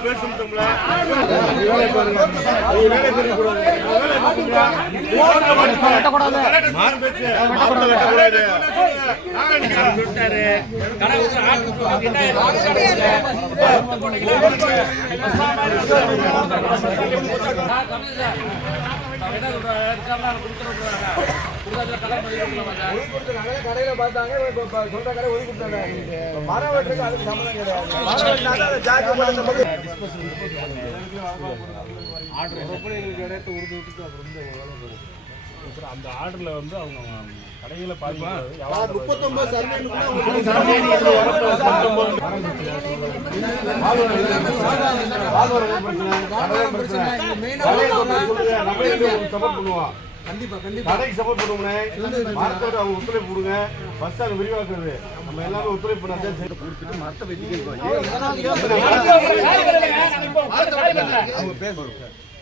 பேசும் வேலை பாருங்க வேலை பாருங்க கடையில பார்த்தாங்க சொல்ற கடை ஒதுக்கி கொடுத்தாங்க மரம் வெட்டுறதுக்கு அதுக்கு சம்மந்தம் கிடையாது. ஆர்டர் மரம் வெட்டினாதான் அதை ஜாக்கி போட்டு அந்த பக்கம் அந்த ஆர்டர்ல வந்து அவங்க கடைகளை பாதிப்பு முப்பத்தொன்பது கண்டிப்பா கண்டிப்பா. கடைக்கு சப்போர்ட் பண்ணுவோம் மார்க்கெட் அவங்க ஒத்துழைப்பு கொடுங்க பஸ் ஸ்டாண்ட் விரிவாக்குறது நம்ம எல்லாரும் ஒத்துழைப்பு பண்ணா சரி மற்ற மத்த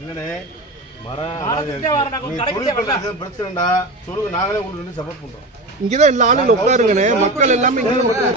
இல்லனே நீ தொழில் பண்றது பிரச்சனைடா. சொல்லுங்க நாங்களே உங்களுக்கு சப்போர்ட் பண்றோம். இங்கதான் எல்லா ஆளுங்களும் உட்காருங்கண்ணே. மக்கள் எல்லாமே இங்க மட்டும்